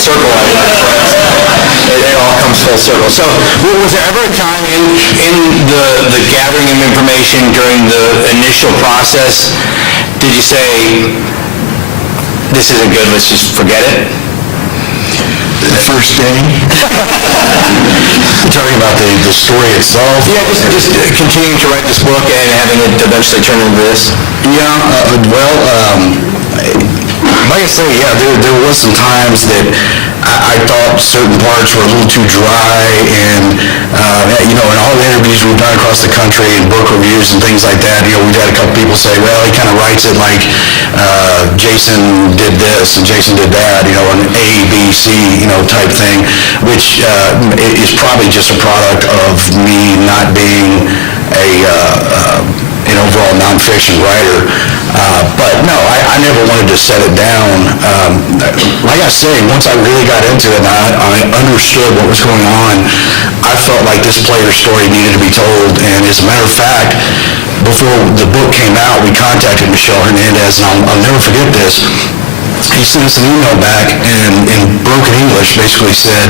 circle. It all comes full circle. So was there ever a time in the gathering of information during the initial process, did you say, this isn't good, let's just forget it? The first day? You're talking about the story itself? Yeah, just continuing to write this book and having it eventually turn into this? Yeah, like I say, yeah, there was some times that I thought certain parts were a little too dry, and in all the interviews we've done across the country and book reviews and things like that, we've had a couple people say, well, he kind of writes it like Jason did this and Jason did that, an A, B, C, type thing, which is probably just a product of me not being an overall nonfiction writer. But no, I never wanted to set it down. Like I say, once I really got into it and I understood what was going on, I felt like this player's story needed to be told. And as a matter of fact, before the book came out, we contacted Michelle Hernandez, and I'll never forget this. He sent us an email back and in broken English basically said,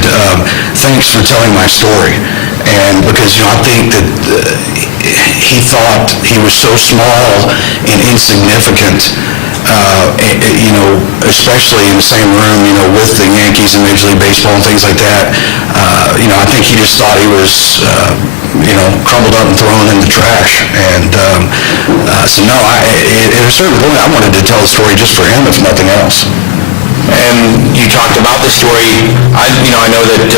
thanks for telling my story. And because, I think that he thought he was so small and insignificant, especially in the same room, with the Yankees and Major League Baseball and things like that. I think he just thought he was, crumbled up and thrown in the trash. And so no, at a certain point, I wanted to tell the story just for him, if nothing else. And you talked about the story. I know that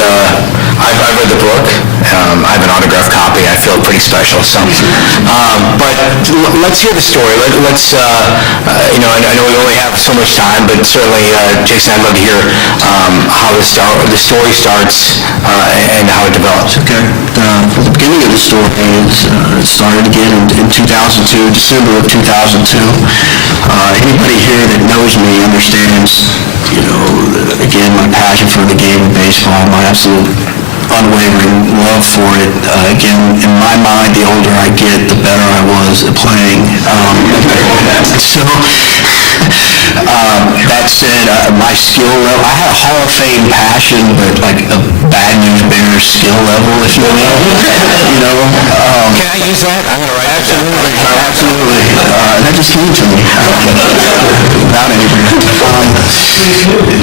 I've read the book. I have an autographed copy. I feel pretty special. So, but let's hear the story. Let's. I know we only have so much time, but certainly, Jason, I'd love to hear how the story starts and how it develops. Okay. The beginning of the story is it started again in 2002, December of 2002. Anybody here that knows me understands, again, my passion for the game of baseball, my absolute unwavering love for it. Again, in my mind, the older I get, the better I was at playing. That said, my skill level, I had a Hall of Fame passion, but like a Bad News Bears skill level, if you will. Can I use that? I'm going to write Absolutely. Absolutely. That just came to me without anybody.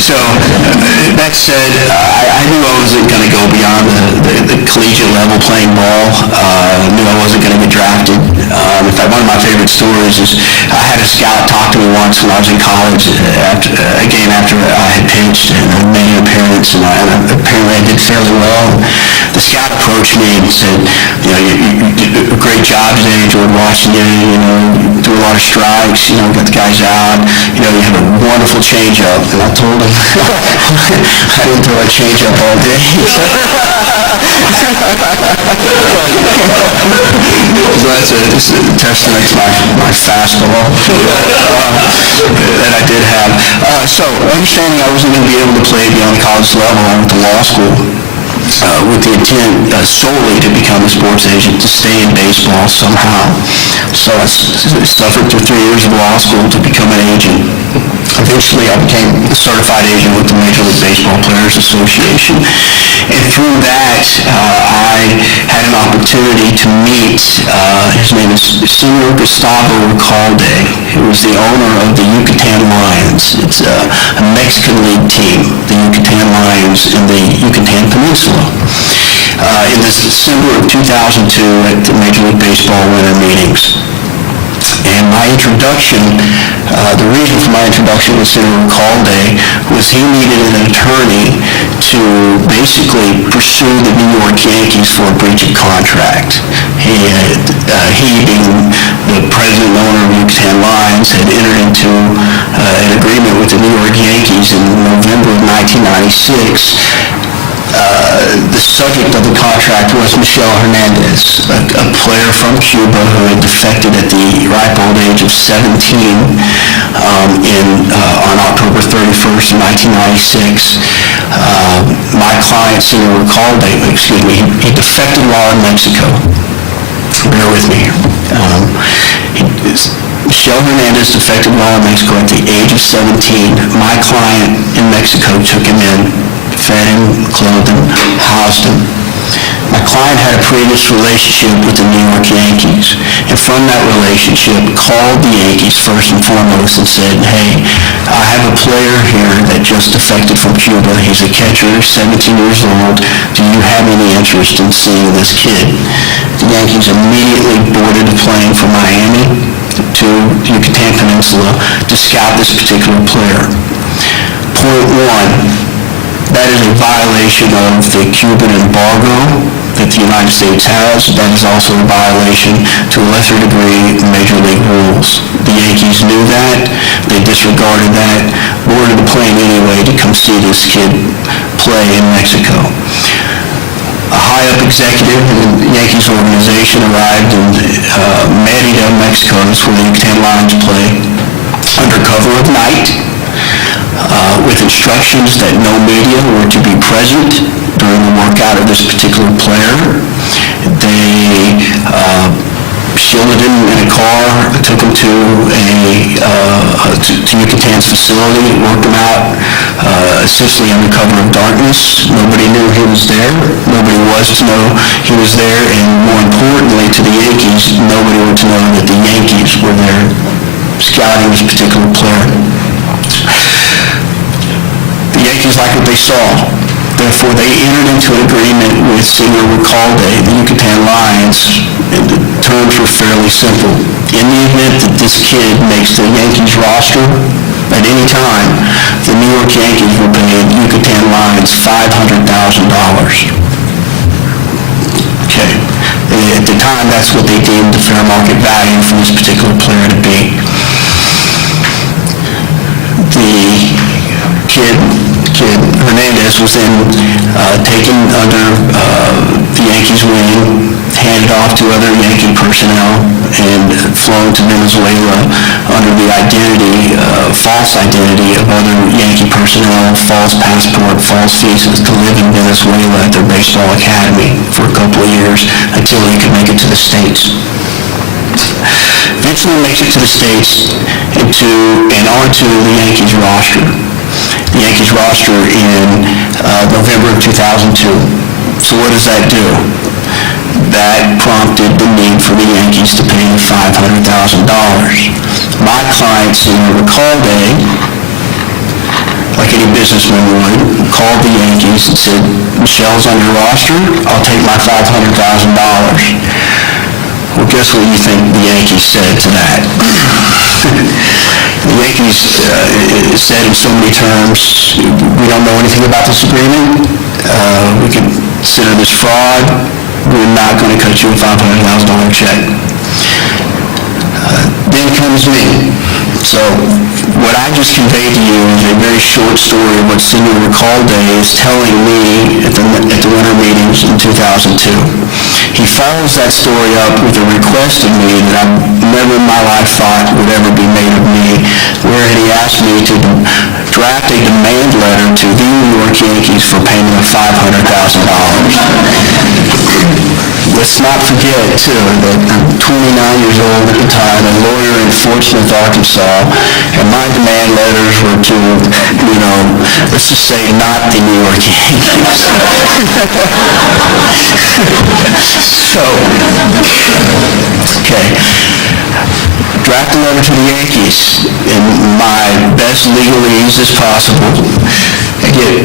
So, that said, I knew I wasn't going to go beyond the collegiate level playing ball. I knew I wasn't going to get drafted. In fact, one of my favorite stories is I had a scout talk to me once when I was in college after a game after I had pitched and I made an appearance, and apparently I did fairly well. The scout approached me and said, you did a great job today, enjoyed watching you, threw a lot of strikes, got the guys out, you have a wonderful changeup. And I told him, I didn't throw a changeup all day. So that's a testament to my fastball that I did have. So understanding I wasn't going to be able to play beyond the college level, I went to law school with the intent solely to become a sports agent, to stay in baseball somehow. So I suffered through 3 years of law school to become an agent. Eventually, I became a certified agent with the Major League Baseball Players Association. And through that, I had an opportunity to meet, his name is Senor Gustavo Recalde, who was the owner of the Yucatan Lions. It's a Mexican league team, the Yucatan Lions in the Yucatan Peninsula. In this December of 2002 at the Major League Baseball winter meetings. And my introduction, the reason for my introduction with Senator Recalde was he needed an attorney to basically pursue the New York Yankees for a breach of contract. He being the president and owner of Yucatan Lions, had entered into an agreement with the New York Yankees in November of 1996. The subject of the contract was Michelle Hernandez, a player from Cuba who had defected at the ripe old age of 17 on October 31st, 1996. My client, Senator Recalde, he defected while in Mexico. Bear with me here. Michelle Hernandez defected while in Mexico at the age of 17. My client in Mexico took him in him, clothed him, housed him. My client had a previous relationship with the New York Yankees, and from that relationship called the Yankees first and foremost and said, hey, I have a player here that just defected from Cuba. He's a catcher, 17 years old. Do you have any interest in seeing this kid? The Yankees immediately boarded a plane from Miami to Yucatan Peninsula to scout this particular player. Point one, that is a violation of the Cuban embargo that the United States has. That is also a violation, to a lesser degree, Major League rules. The Yankees knew that. They disregarded that, boarded the plane anyway to come see this kid play in Mexico. A high-up executive in the Yankees organization arrived in Mérida, Mexico. That's where the Yucatan Lions play, under cover of night, with instructions that no media were to be present during the workout of this particular player. They shielded him in a car, took him to Yucatan's facility, worked him out, essentially under cover of darkness. Nobody knew he was there. Nobody was to know he was there, and more importantly to the Yankees, nobody was to know that the Yankees were there scouting this particular player. The Yankees liked what they saw. Therefore, they entered into an agreement with Senor Recalde, the Yucatan Lions, and the terms were fairly simple. In the event that this kid makes the Yankees roster at any time, the New York Yankees will pay the Yucatan Lions $500,000. Okay. At the time, that's what they deemed the fair market value for this particular player to be. The kid Hernandez was then taken under the Yankees' wing, handed off to other Yankee personnel, and flown to Venezuela under the identity, false identity of other Yankee personnel, false passport, false visas, to live in Venezuela at their baseball academy for a couple of years until he could make it to the States. Eventually makes it to the States and onto the Yankees roster. The Yankees roster in November of 2002. So what does that do? That prompted the need for the Yankees to pay the $500,000. My client, Senor Recalde, like any businessman would, called the Yankees and said, Michelle's on your roster, I'll take my $500,000. Well, guess what you think the Yankees said to that? The Yankees said in so many terms, we don't know anything about this agreement. We consider this fraud. We're not going to cut you a $500,000 check. Then comes me. So what I just conveyed to you is a very short story of what Senor Recalde is telling me at the winter meetings in 2002. He follows that story up with a request of me that I never in my life thought would ever be made of me, where he asked me to draft a demand letter to the New York Yankees for payment of $500,000. Let's not forget, too, that I'm 29 years old at the time, a lawyer in Fort Smith, Arkansas, and my demand letters were to, let's just say not the New York Yankees. So, okay. Draft a letter to the Yankees in my best legalese as possible. I get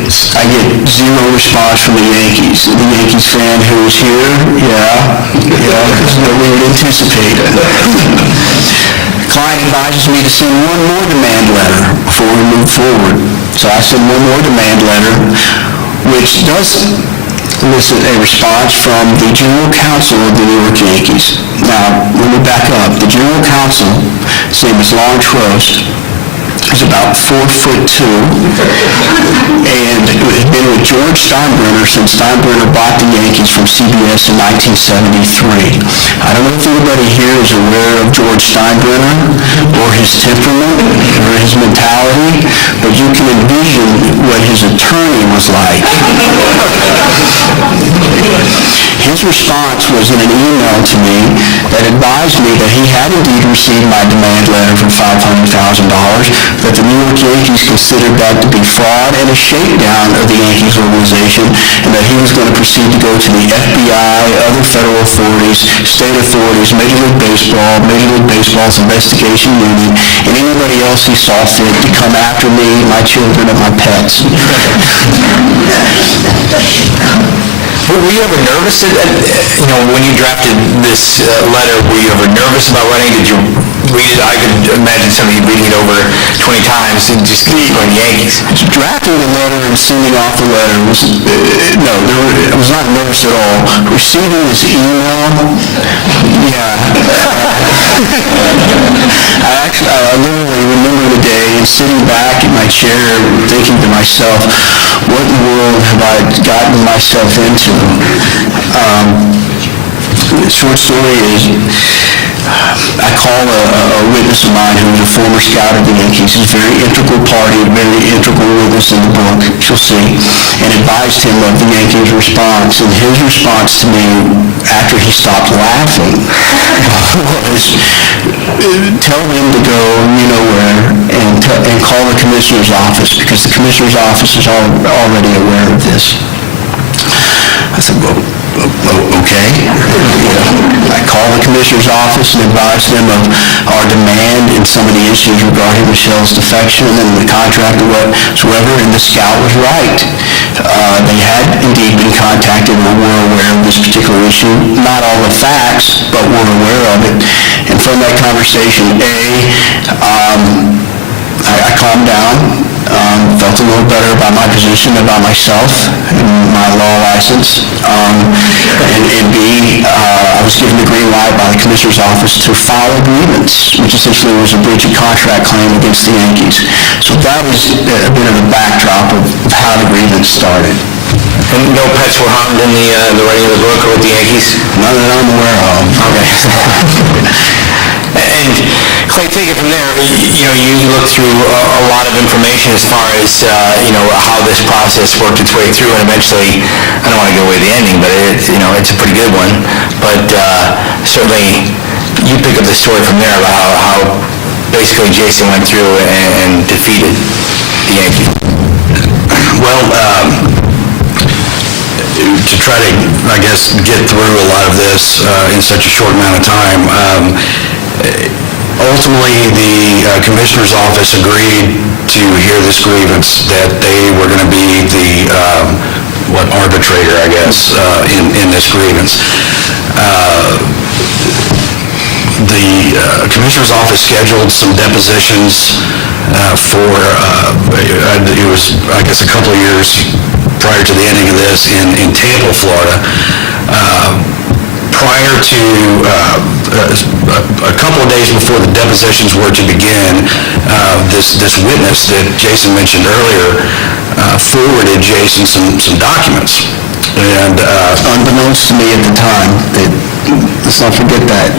zero response from the Yankees. The Yankees fan who was here, because we would anticipate it. Client advises me to send one more demand letter before we move forward. So I send one more demand letter, which does elicit a response from the General Counsel of the New York Yankees. Now, let me back up. The General Counsel, his name is Lon Trost, is about 4'2", and had been with George Steinbrenner since Steinbrenner bought the Yankees from CBS in 1973. I don't know if anybody here is aware of George Steinbrenner or his temperament or his mentality, but you can envision what his attorney was like. His response was in an email to me that advised me that he had indeed received my demand letter for $500,000, that the New York Yankees considered that to be fraud and a shakedown of the Yankees organization, and that he was going to proceed to go to the FBI, other federal authorities, state authorities, Major League Baseball's investigation unit, and anybody else he saw fit to come after me, my children, and my pets. Were you ever nervous, when you drafted this letter, were you ever nervous about writing? Did you read it? I could imagine somebody reading it over 20 times and just going Yankees. Drafting the letter and sending off the letter was, I was not nervous at all. Receiving this email, I literally remember the day and sitting back in my chair thinking to myself, what in the world have I gotten myself into? The short story is, I call a witness of mine who was a former scout of the Yankees. He's a very integral party, a very integral witness in the book, you'll see, and advised him of the Yankees' response. And his response to me, after he stopped laughing, was, tell him to go where and call the commissioner's office, because the commissioner's office is already aware of this. I said, well, okay. I called the commissioner's office and advised them of our demand and some of the issues regarding Michelle's defection and the contract or whatsoever, and the scout was right. They had indeed been contacted and were aware of this particular issue. Not all the facts, but were aware of it. And from that conversation, I calmed down, felt a little better about my position, about myself, and my law license, and B, I was given the green light by the commissioner's office to file a grievance, which essentially was a breach of contract claim against the Yankees. So that was a bit of a backdrop of how the grievance started. And no pets were harmed in the writing of the book or with the Yankees? None that I'm aware of. Okay. And Clay, take it from there. You looked through a lot of information as far as how this process worked its way through, and eventually, I don't want to give away the ending, but it's a pretty good one. But certainly, you pick up the story from there about how basically Jason went through and defeated the Yankees. Well, to try to, I guess, get through a lot of this in such a short amount of time, ultimately the commissioner's office agreed to hear this grievance, that they were going to be the arbitrator, I guess, in this grievance. The commissioner's office scheduled some depositions for, it was, I guess, a couple of years prior to the ending of this in Tampa, Florida. Prior to a couple of days before the depositions were to begin, this witness that Jason mentioned earlier forwarded Jason some documents. And Unbeknownst to me at the time, let's not forget that.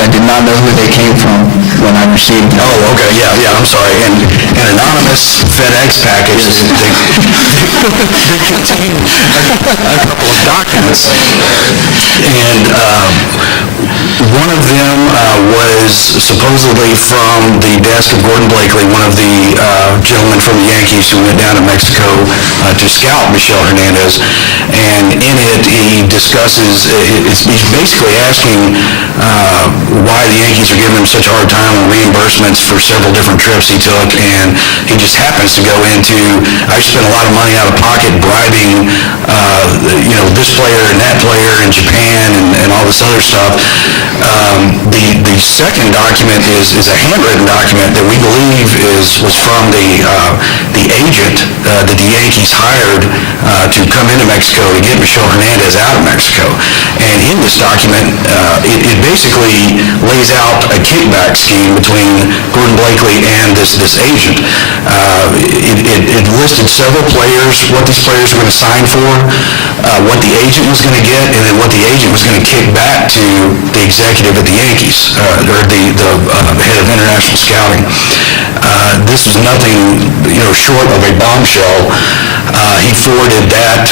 I did not know who they came from when I received them. oh, okay, yeah, I'm sorry. And an anonymous FedEx package that contained a couple of documents. And one of them was supposedly from the desk of Gordon Blakely, one of the gentlemen from the Yankees who went down to Mexico to scout Michelle Hernandez. And in it, he discusses, he's basically asking why the Yankees are giving him such a hard time on reimbursements for several different trips he took, and he just happens to go into, I spent a lot of money out of pocket bribing, this player and that player in Japan and all this other stuff. The second document is a handwritten document that we believe was from the agent that the Yankees hired to come into Mexico to get Michelle Hernandez out of Mexico. And in this document, it basically lays out a kickback scheme between Gordon Blakely and this agent. It listed several players, what these players were going to sign for, what the agent was going to get, and then what the agent was going to kick back to the executive at the Yankees, or the head of international scouting. This was nothing, short of a bombshell. He forwarded that,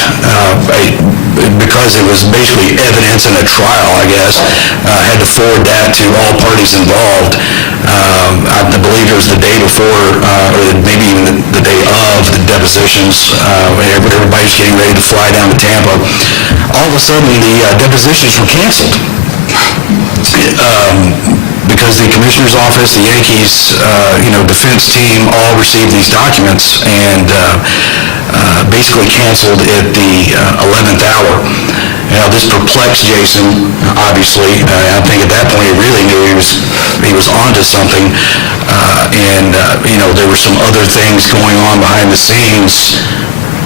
because it was basically evidence in a trial, I guess, had to forward that to all parties involved. I believe it was the day before, or maybe even the day of the depositions, when everybody's getting ready to fly down to Tampa. All of a sudden, the depositions were canceled. Because the commissioner's office, the Yankees, defense team all received these documents and basically canceled at the 11th hour. Now, this perplexed Jason, obviously. I think at that point he really knew he was onto something. There were some other things going on behind the scenes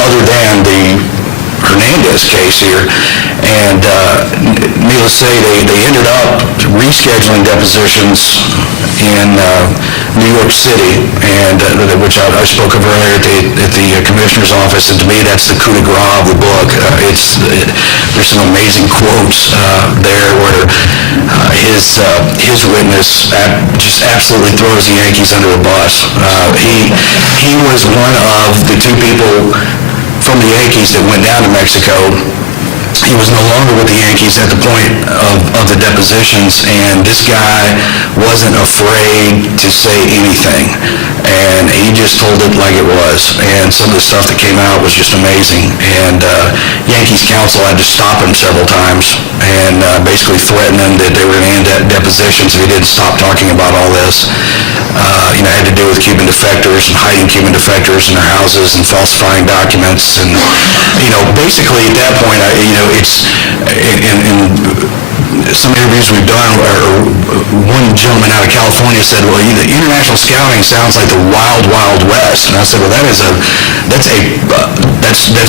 other than the Hernandez case here, and needless to say, they ended up rescheduling depositions in New York City, and which I spoke of earlier at the commissioner's office, and to me that's the coup de grace of the book. There's some amazing quotes there where his witness just absolutely throws the Yankees under the bus. He was one of the two people from the Yankees that went down to Mexico. He was no longer with the Yankees at the point of the depositions, and this guy wasn't afraid to say anything, and he just told it like it was, and some of the stuff that came out was just amazing, and Yankees counsel had to stop him several times and basically threaten him that they were going to end depositions if he didn't stop talking about all this. Had to do with Cuban defectors and hiding Cuban defectors in their houses and falsifying documents, and basically at that point, it's in some interviews we've done, or one gentleman out of California said, well, international scouting sounds like the wild, wild west. And I said, well, that's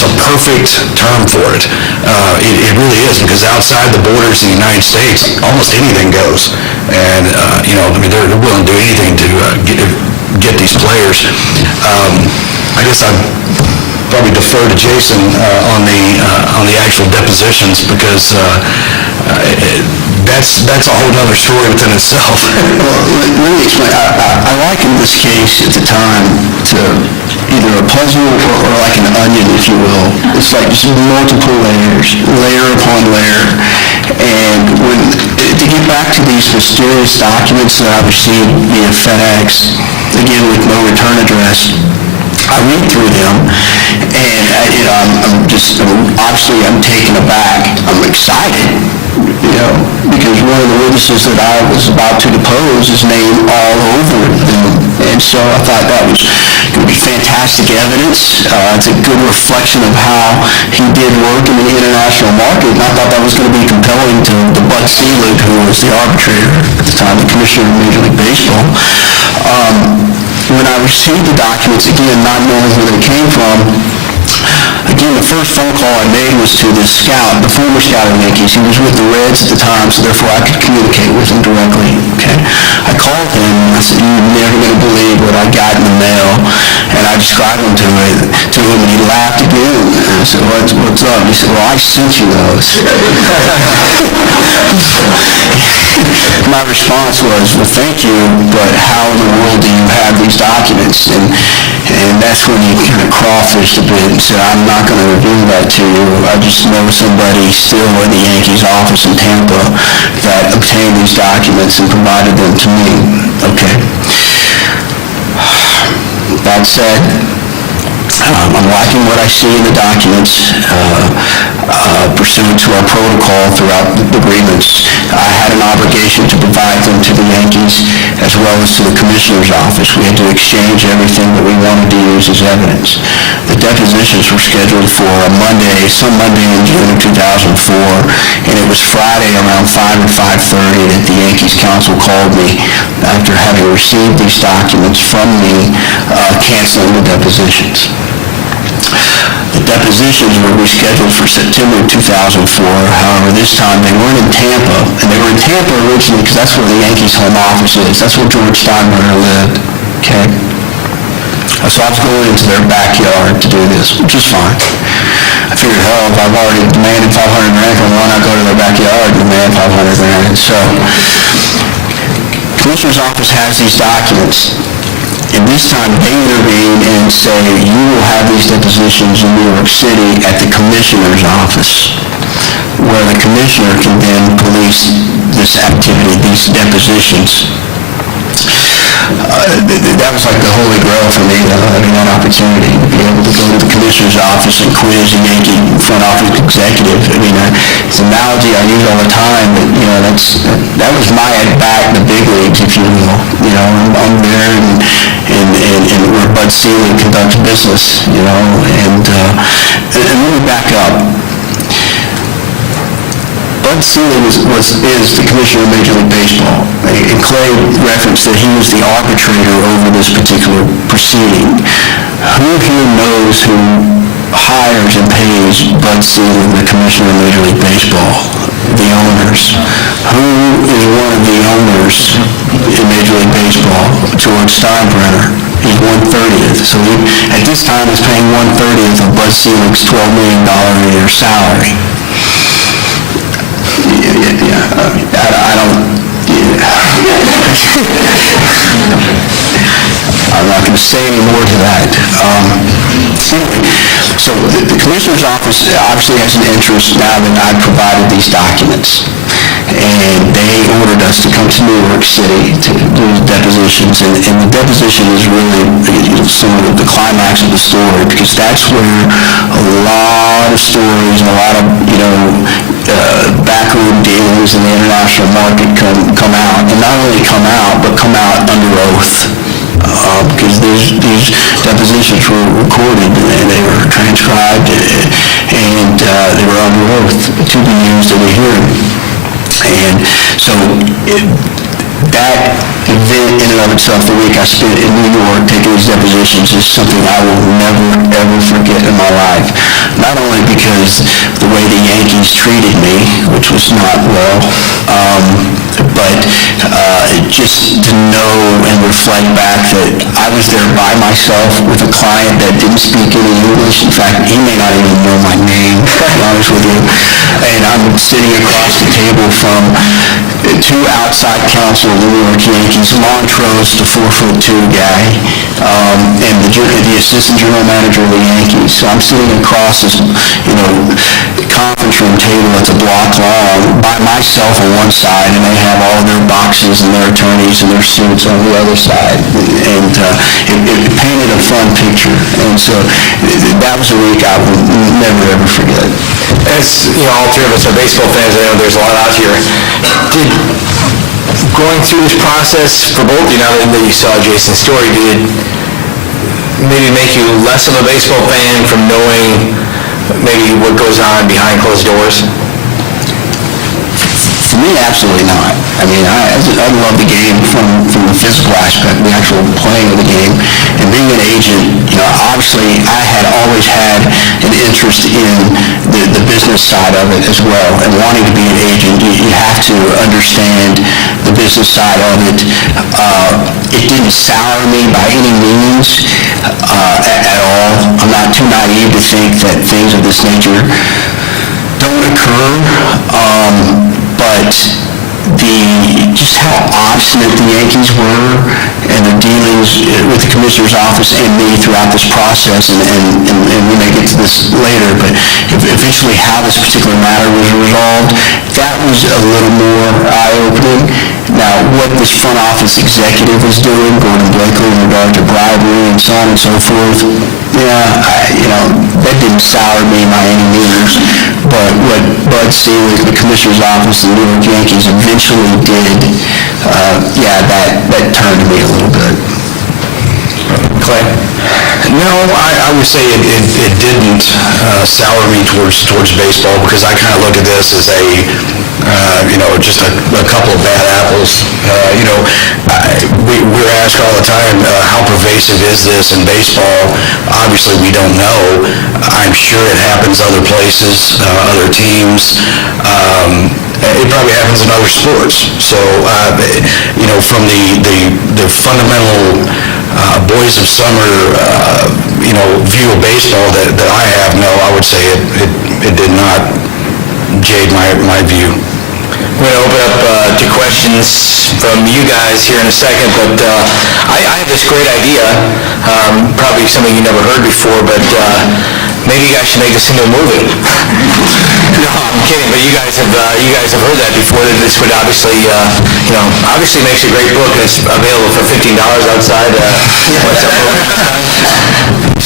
a perfect term for it. It really is, because outside the borders of the United States, almost anything goes. And, they're willing to do anything to get these players. I guess I'd probably defer to Jason on the actual depositions, because that's a whole other story within itself. Well, let me explain. I likened this case at the time to either a puzzle or like an onion, if you will. It's like just multiple layers, layer upon layer. And to get back to these mysterious documents that I received via FedEx, again with no return address, I read through them, and I'm taken aback. I'm excited, because one of the witnesses that I was about to depose is named all over them, and so I thought that was going to be fantastic evidence. It's a good reflection of how he did work in the international market, and I thought that was going to be compelling to Bud Selig, who was the arbitrator at the time, the commissioner of Major League Baseball. When I received the documents, again, not knowing where they came from, again, the first phone call I made was to this scout, the former scout of the Yankees. He was with the Reds at the time, so therefore I could communicate with him directly, okay? I called him, and I said, you're never going to believe what I got in the mail. And I described them to him, and he laughed again. And I said, what's up? And he said, well, I sent you those. My response was, well, thank you, but how in the world do you have these documents? And that's when he kind of crawfished a bit and said, I'm not going to reveal that to you. I just know somebody still in the Yankees office in Tampa that obtained these documents and provided them to me. Okay. That said, I'm liking what I see in the documents pursuant to our protocol throughout the agreements. I had an obligation to provide them to the Yankees as well as to the commissioner's office. We had to exchange everything that we wanted to use as evidence. The depositions were scheduled for some Monday in June of 2004, and it was Friday around 5 or 5:30 that the Yankees counsel called me after having received these documents from me, canceling the depositions. The depositions were rescheduled for September of 2004. However, this time they weren't in Tampa, and they were in Tampa originally because that's where the Yankees' home office is. That's where George Steinbrenner lived, okay? So I was going into their backyard to do this, which is fine. I figured, hell, if I've already demanded $500,000, why not go to their backyard and demand $500,000? So, Commissioner's office has these documents. And this time, they intervene and say, you will have these depositions in New York City at the commissioner's office, where the commissioner can then police this activity, these depositions. That was like the holy grail for me, having that opportunity to be able to go to the commissioner's office and quiz a Yankee front office executive. I mean, it's an analogy I use all the time, but, that was my at-bat in the big leagues, if you will. I'm there and where Bud Selig conducts business, and let me back up. Bud Selig is the commissioner of Major League Baseball, and Clay referenced that he was the arbitrator over this particular proceeding. Who here knows who hires and pays Bud Selig, the commissioner of Major League Baseball? The owners. Who is one of the owners in Major League Baseball? George Steinbrenner. He's 1/30th. So he, at this time, is paying 1/30th of Bud Selig's $12 million a year salary. I don't... I'm not going to say any more to that. So the commissioner's office obviously has an interest now that I've provided these documents. And they ordered us to come to New York City to do the depositions. And the deposition is really some of the climax of the story, because that's where a lot of stories and a lot of, backroom dealings in the international market come out. And not only come out, but come out under oath. Because these depositions were recorded and they were transcribed and they were under oath to be used in a hearing. And so that event in and of itself, the week I spent in New York taking these depositions, is something I will never, ever forget in my life. Not only because the way the Yankees treated me, which was not well, but just to know and reflect back that I was there by myself with a client that didn't speak any English. In fact, he may not even know my name, to be honest with you. And I'm sitting across the table from two outside counsel of the New York Yankees, Montrose, the 4'2" guy, and the assistant general manager of the Yankees. So I'm sitting across this, conference room table that's a block long by myself on one side, and they have all their boxes and their attorneys and their suits on the other side. And it painted a fun picture. And so that was a week I will never, ever forget. As, all three of us are baseball fans, I know there's a lot out here. Did going through this process for both of you, now that you saw Jason's story, did it maybe make you less of a baseball fan from knowing maybe what goes on behind closed doors? For me, absolutely not. I mean, I love the game from the physical aspect, the actual playing of the game. And being an agent, obviously I had always had an interest in the business side of it as well. And wanting to be an agent, you have to understand the business side of it. It didn't sour me by any means at all. I'm not too naive to think that things of this nature don't occur. But just how obstinate the Yankees were and their dealings with the commissioner's office and me throughout this process, and we may get to this later, but eventually how this particular matter was resolved, that was a little more eye-opening. Now, what this front office executive was doing, Gordon Blakely, in regard to bribery and so on and so forth, that didn't sour me by any means. But what Bud Selig, the commissioner's office, and the New York Yankees eventually did, that turned me a little bit. Clay? No, I would say it didn't sour me towards baseball, because I kind of look at this as just a couple of bad apples. We're asked all the time, how pervasive is this in baseball? Obviously, we don't know. I'm sure it happens other places, other teams. It probably happens in other sports. So, from the fundamental boys of summer, view of baseball that I have, no, I would say it did not jade my view. We're going to open up to questions from you guys here in a second, but I have this great idea, probably something you never heard before, but maybe you guys should make this into a movie. No, I'm kidding, but you guys have heard that before, that this would obviously, obviously makes a great book, and it's available for $15 outside. What's up,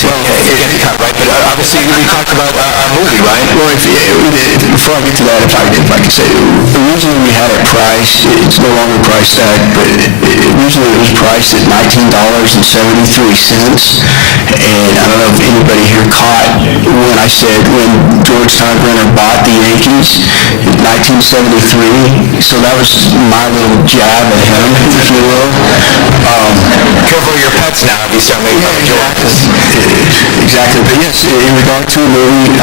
you get the cut, right? But obviously, we talked about a movie, right? Well, before I get to that, if I could say, originally we had it priced, it's no longer priced at, but originally it was priced at $19.73, and I don't know if anybody here caught when I said when George Steinbrenner bought the Yankees in 1973, so that was my little jab at him, if you will. Careful your pets now if you start making fun of George. Exactly, but yes, in regard to a movie,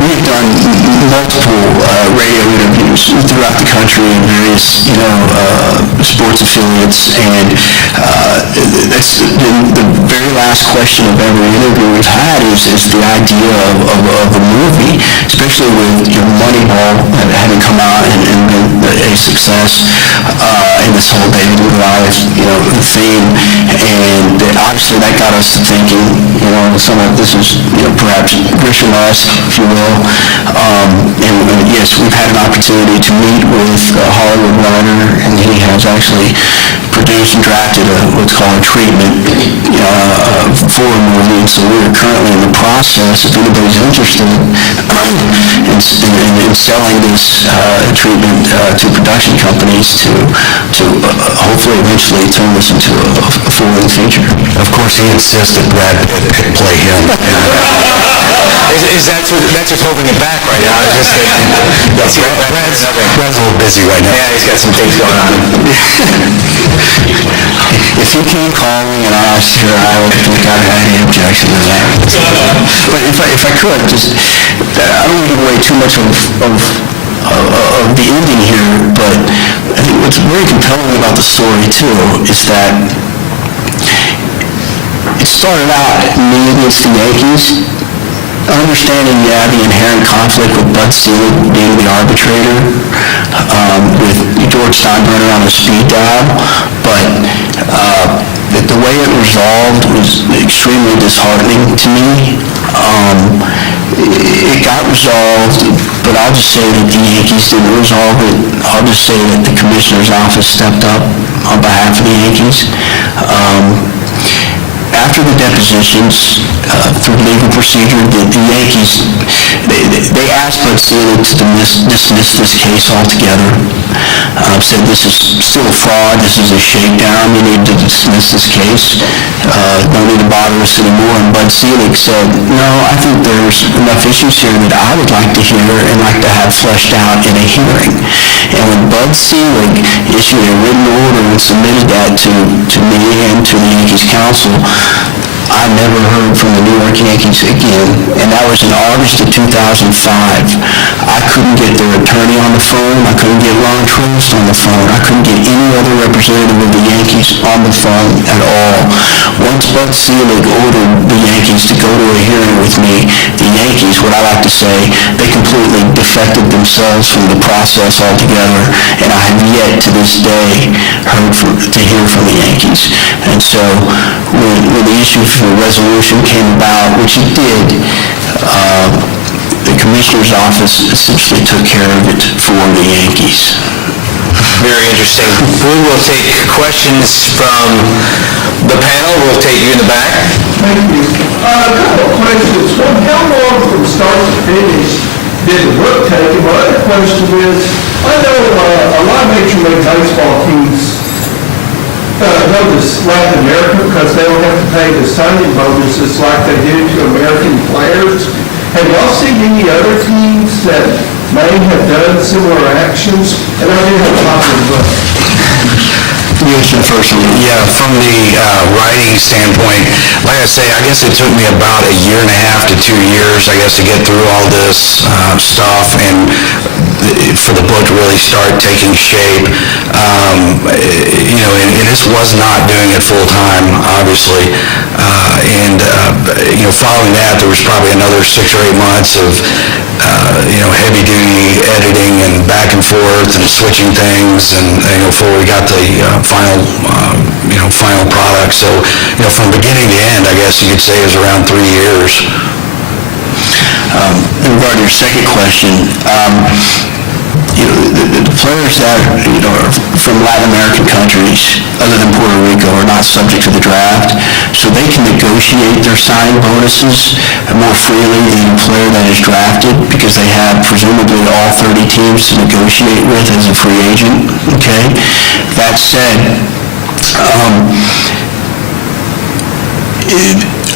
we've done multiple radio interviews throughout the country in various, sports affiliates, and that's the very last question of every interview we've had is the idea of a movie, especially with your Moneyball having come out and been a success, and this whole David and Goliath, theme, and obviously that got us to thinking, some of this is, perhaps Grisham-esque, if you will, and yes, we've had an opportunity to meet with a Hollywood writer, and he has actually produced and drafted what's called a treatment for a movie, and so we're currently in the process, if anybody's interested, in selling this treatment to production companies to hopefully eventually turn this into a full-length feature. Of course, he insists that Brad Pitt play him. Is that's what's holding it back right now? Is just Brad's a little busy right now. Yeah, he's got some things going on. If you can't call me and ask her, I would think I had any objection to that. But if I could, just, I don't want to give away too much of the ending here, but I think what's very compelling about the story, too, is that it started out me against the Yankees, understanding, the inherent conflict with Bud Selig being the arbitrator, with George Steinbrenner on the speed dial, but the way it resolved was extremely disheartening to me. It got resolved, but I'll just say that the Yankees didn't resolve it. I'll just say that the commissioner's office stepped up on behalf of the Yankees. After the depositions, through legal procedure, the Yankees, they asked Bud Selig to dismiss this case altogether. Said this is still a fraud, this is a shakedown, you need to dismiss this case. Don't need to bother us anymore. And Bud Selig said, no, I think there's enough issues here that I would like to hear and like to have fleshed out in a hearing. And when Bud Selig issued a written order and submitted that to me and to the Yankees counsel, I never heard from the New York Yankees again, and that was in August of 2005. I couldn't get their attorney on the phone. I couldn't get Ron Trost on the phone. I couldn't get any other representative of the Yankees on the phone at all. Once Bud Selig ordered the Yankees to go to a hearing with me, the Yankees, what I like to say, they completely defected themselves from the process altogether, and I have yet to this day to hear from the Yankees. And so when the issue for resolution came about, which it did, the commissioner's office essentially took care of it for the Yankees. Very interesting. We will take questions from the panel. We'll take you in the back. Thank you. A couple of questions. One, how long from start to finish did the book take? And my other question is, I know a lot of Major League Baseball teams go to Latin America because they don't have to pay the signing bonuses like they do to American players. Have y'all seen any other teams that may have done similar actions? And I do have a copy of the book. You answer the first one. Yeah, from the writing standpoint, like I say, I guess it took me about a year and a half to 2 years, I guess, to get through all this stuff and for the book to really start taking shape. And this was not doing it full time, obviously. Following that, there was probably another 6 or 8 months of heavy-duty editing and back and forth and switching things, and before we got the final product. So, from beginning to end, I guess you could say it was around 3 years. In regard to your second question, the players that are from Latin American countries, other than Puerto Rico, are not subject to the draft, so they can negotiate their signing bonuses more freely than a player that is drafted, because they have presumably all 30 teams to negotiate with as a free agent. Okay. That said,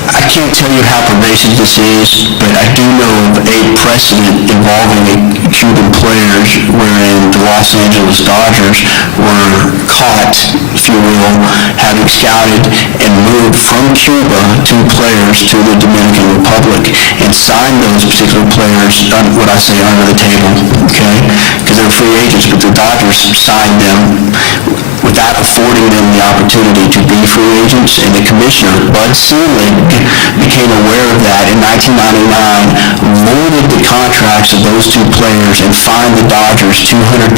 I can't tell you how pervasive this is, but I do know of a precedent involving Cuban players wherein the Los Angeles Dodgers were caught, if you will, having scouted and moved from Cuba two players to the Dominican Republic and signed those particular players, what I say, under the table, okay? Because they're free agents, but the Dodgers signed them without affording them the opportunity to be free agents, and the commissioner, Bud Selig, became aware of that in 1999, voided the contracts of those two players, and fined the Dodgers $200,000.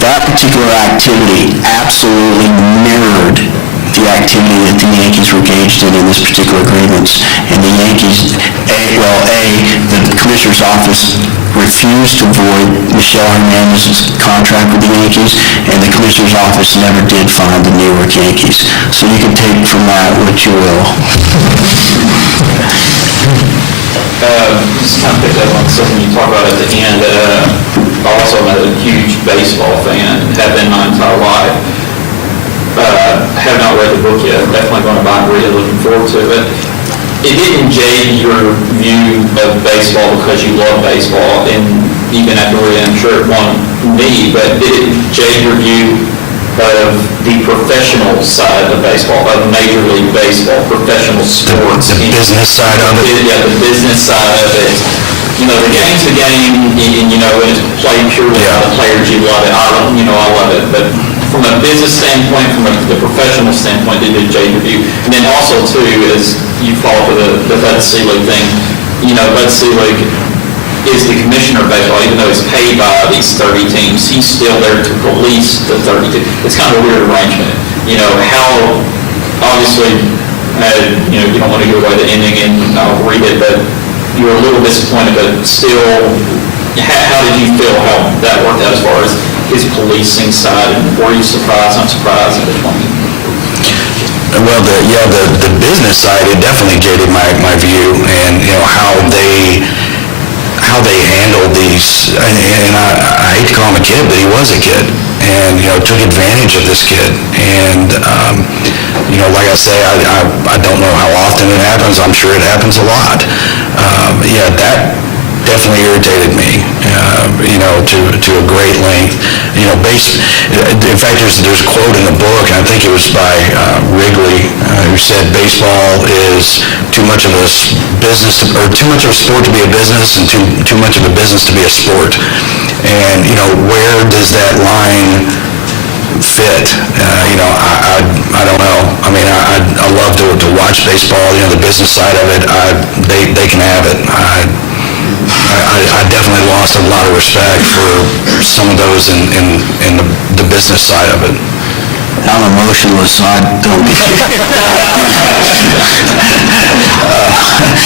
That particular activity absolutely mirrored the activity that the Yankees were engaged in this particular agreements, and the Yankees, the commissioner's office refused to void Michel Hernandez's contract with the Yankees, and the commissioner's office never did find the New York Yankees. So you can take from that what you will. Just kind of pick up on something you talked about at the end. Also, I'm a huge baseball fan, have been my entire life. Have not read the book yet. Definitely going to buy and read it. Looking forward to it. It didn't jade your view of baseball because you love baseball, and even after reading, I'm sure it won me, but did it jade your view of the professional side of baseball, of Major League Baseball, professional sports? The business side of it? Yeah, the business side of it. The game's the game, and when it's played purely by the players, you love it. I love it, but from a business standpoint, from the professional standpoint, did it jade your view? And then also, too, is you follow up with the Bud Selig thing. Bud Selig is the commissioner of baseball, even though he's paid by these 30 teams. He's still there to police the 30 teams. It's kind of a weird arrangement. How, obviously, you don't want to give away the ending, and I'll read it, but you were a little disappointed, but still, how did you feel how that worked out as far as his policing side, and were you surprised, unsurprised in between? Well, the business side, it definitely jaded my view, and how they handled these. And I hate to call him a kid, but he was a kid, and took advantage of this kid. And like I say, I don't know how often it happens. I'm sure it happens a lot. That definitely irritated me, to a great length. In fact, there's a quote in the book, and I think it was by Wrigley, who said baseball is too much of a business, or too much of a sport to be a business, and too much of a business to be a sport. And where does that line fit? I don't know. I mean, I love to watch baseball. The business side of it, they can have it. I definitely lost a lot of respect for some of those in the business side of it. I'm emotionless, so I don't get you.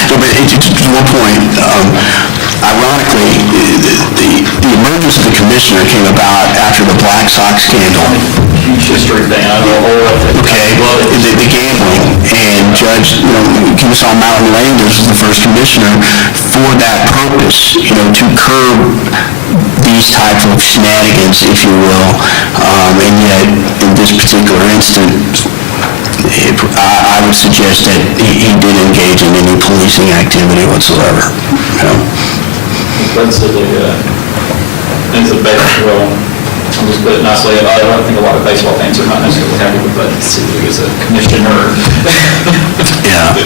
But to one point, ironically, the emergence of the commissioner came about after the Black Sox scandal. Huge history thing. Okay, well, the gambling, and Judge Kennesaw Mountain Langdon was the first commissioner for that purpose, to curb these types of shenanigans, if you will, and yet in this particular instance, I would suggest that he did engage in any policing activity whatsoever. That's it's a baseball. I'm just putting it nicely. I think a lot of baseball fans are not necessarily happy with Bud Selig as a commissioner. Yeah.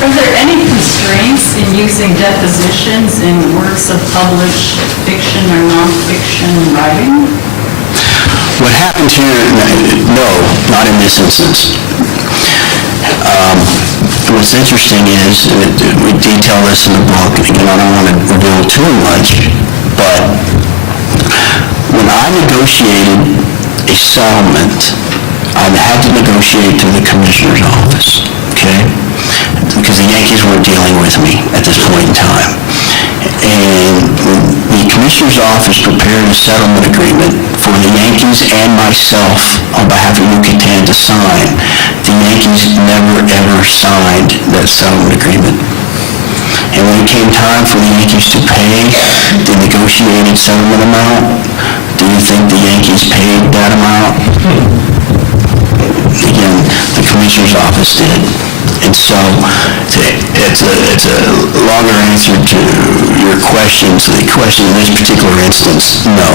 Are there any constraints in using depositions in works of published fiction or nonfiction writing? What happened here, no, not in this instance. what's interesting is, we detail this in the book, and again, I don't want to reveal too much, but when I negotiated a settlement, I had to negotiate through the commissioner's office, okay? Because the Yankees weren't dealing with me at this point in time. And the commissioner's office prepared a settlement agreement for the Yankees and myself on behalf of Yucatan to sign. The Yankees never, ever signed that settlement agreement. And when it came time for the Yankees to pay the negotiated settlement amount, do you think the Yankees paid that amount? Again, the commissioner's office did. And so, it's a longer answer to your question. So the question in this particular instance, no.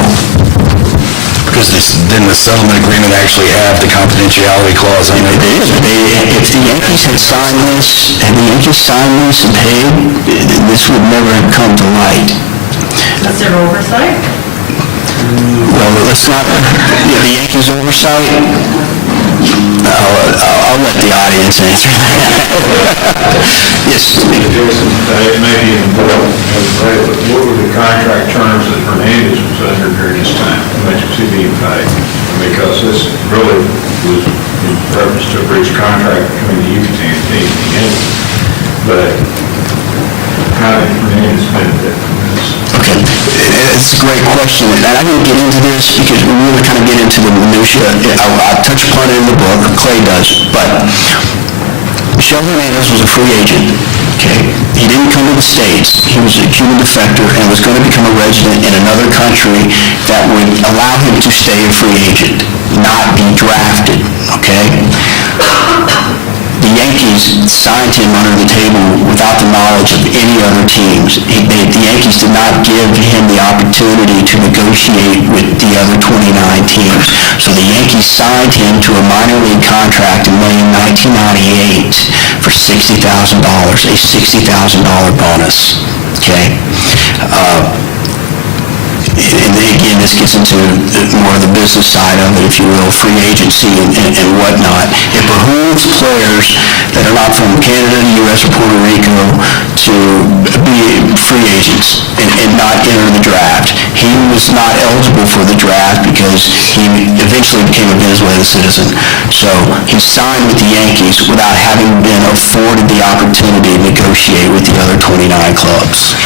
Because didn't the settlement agreement actually have the confidentiality clause in it? If the Yankees had signed this, and the Yankees signed this and paid, this would never have come to light. Was there oversight? Well, let's not, the Yankees oversight, I'll let the audience answer that. Yes. It may be important, but what were the contract terms that Hernandez was under during this time, how much was he being paid? Because this really was in reference to a breach of contract between the Yucatan team and the Yankees. But how did Hernandez benefit from this? Okay, it's a great question, and I didn't get into this because we really kind of get into the minutia. I touch upon it in the book, Clay does, but Michel Hernandez was a free agent, okay? He didn't come to the States. He was a Cuban defector and was going to become a resident in another country that would allow him to stay a free agent, not be drafted, okay? The Yankees signed him under the table without the knowledge of any other teams. The Yankees did not give him the opportunity to negotiate with the other 29 teams. So the Yankees signed him to a minor league contract in May 1998 for $60,000, a $60,000 bonus, okay? And again, this gets into more of the business side of it, if you will, free agency and whatnot. It behooves players that are not from Canada, the U.S., or Puerto Rico to be free agents and not enter the draft. He was not eligible for the draft because he eventually became a Venezuelan citizen. So he signed with the Yankees without having been afforded the opportunity to negotiate with the other 29 clubs.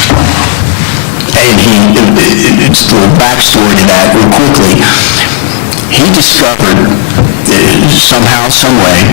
And it's the backstory to that real quickly. He discovered somehow, some way,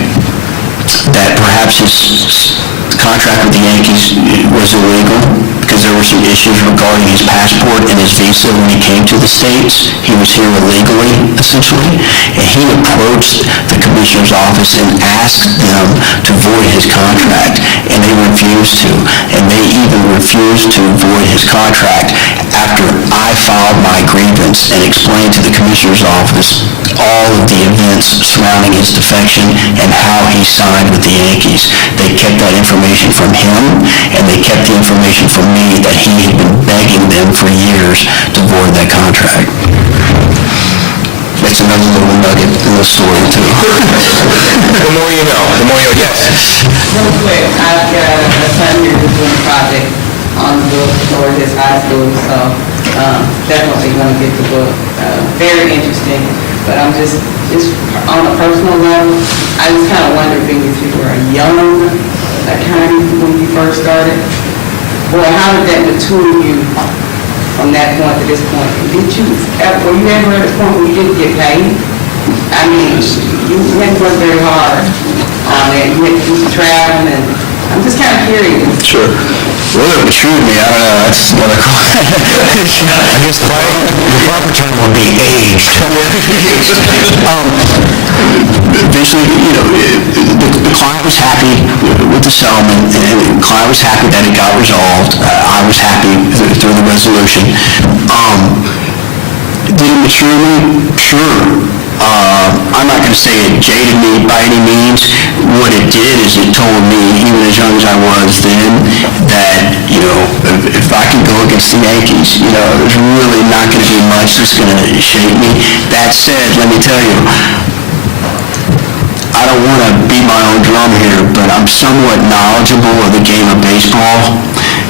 that perhaps his contract with the Yankees was illegal because there were some issues regarding his passport and his visa when he came to the States. He was here illegally, essentially, and he approached the commissioner's office and asked them to void his contract, and they refused to. And they even refused to void his contract after I filed my grievance and explained to the commissioner's office all of the events surrounding his defection and how he signed with the Yankees. They kept that information from him, and they kept the information from me that he had been begging them for years to void that contract. That's another little nugget in the story, too. The more you know, the more you'll get. Real quick, I've got a son here who's doing a project on the book for his high school, so definitely going to get the book. Very interesting, but I'm just on a personal level, I just kind of wonder if you were a young attorney when you first started, boy, how did that mature you from that point to this point? Were you ever at a point where you didn't get paid? I mean, you had to work very hard on it. You had to do some traveling, and I'm just kind of curious. Sure. Well, it matured me. I don't know. That's another question. I guess the proper term would be aged. Eventually, the client was happy with the settlement, and the client was happy that it got resolved. I was happy through the resolution. Did it mature me? Sure. I'm not going to say it jaded me by any means. What it did is it told me, even as young as I was then, that, if I can go against the Yankees, there's really not going to be much that's going to shape me. That said, let me tell you, I don't want to beat my own drum here, but I'm somewhat knowledgeable of the game of baseball,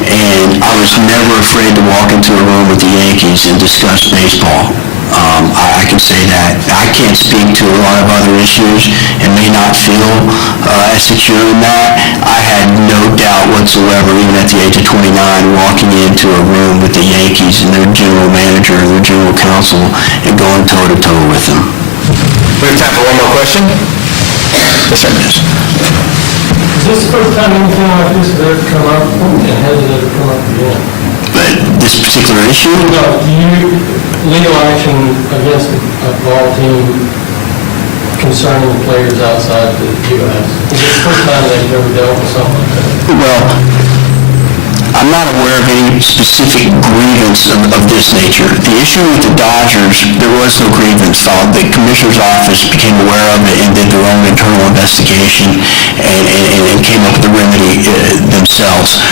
and I was never afraid to walk into a room with the Yankees and discuss baseball. I can say that. I can't speak to a lot of other issues and may not feel as secure in that. I had no doubt whatsoever, even at the age of 29, walking into a room with the Yankees and their general manager and their general counsel and going toe-to-toe with them. We have time for one more question? Yes, sir. Yes. Is this the first time anything like this has ever come up, and has it ever come up again? But this particular issue, No, do you, legal action against a ball team concerning players outside the U.S.? Is this the first time they've ever dealt with something like that? well, I'm not aware of any specific grievance of this nature. The issue with the Dodgers, there was no grievance filed. The commissioner's office became aware of it and did their own internal investigation and came up with the remedy themselves.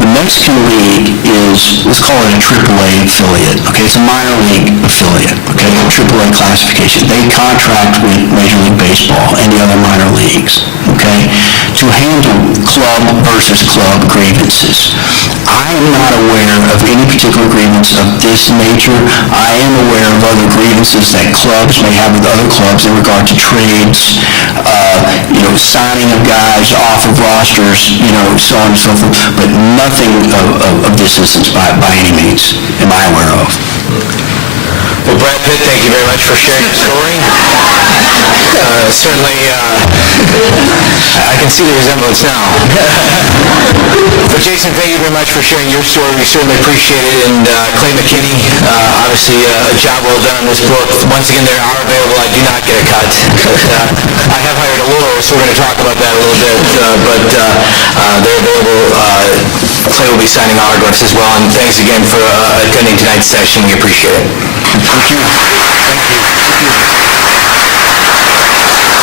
The Mexican League is, let's call it a AAA affiliate, okay? It's a minor league affiliate, okay? AAA classification. They contract with Major League Baseball and the other minor leagues, okay, to handle club versus club grievances. I am not aware of any particular grievance of this nature. I am aware of other grievances that clubs may have with other clubs in regard to trades, signing of guys off of rosters, so on and so forth, but nothing of this instance by any means am I aware of. Well, Brad Pitt, thank you very much for sharing your story. Certainly, I can see the resemblance now. But Jason, thank you very much for sharing your story. We certainly appreciate it. And Clay McKinney, obviously a job well done on this book. Once again, they are available. I do not get a cut. But I have hired a lawyer, so we're going to talk about that a little bit. But they're available. Clay will be signing autographs as well. And thanks again for attending tonight's session. We appreciate it. Thank you. Thank you.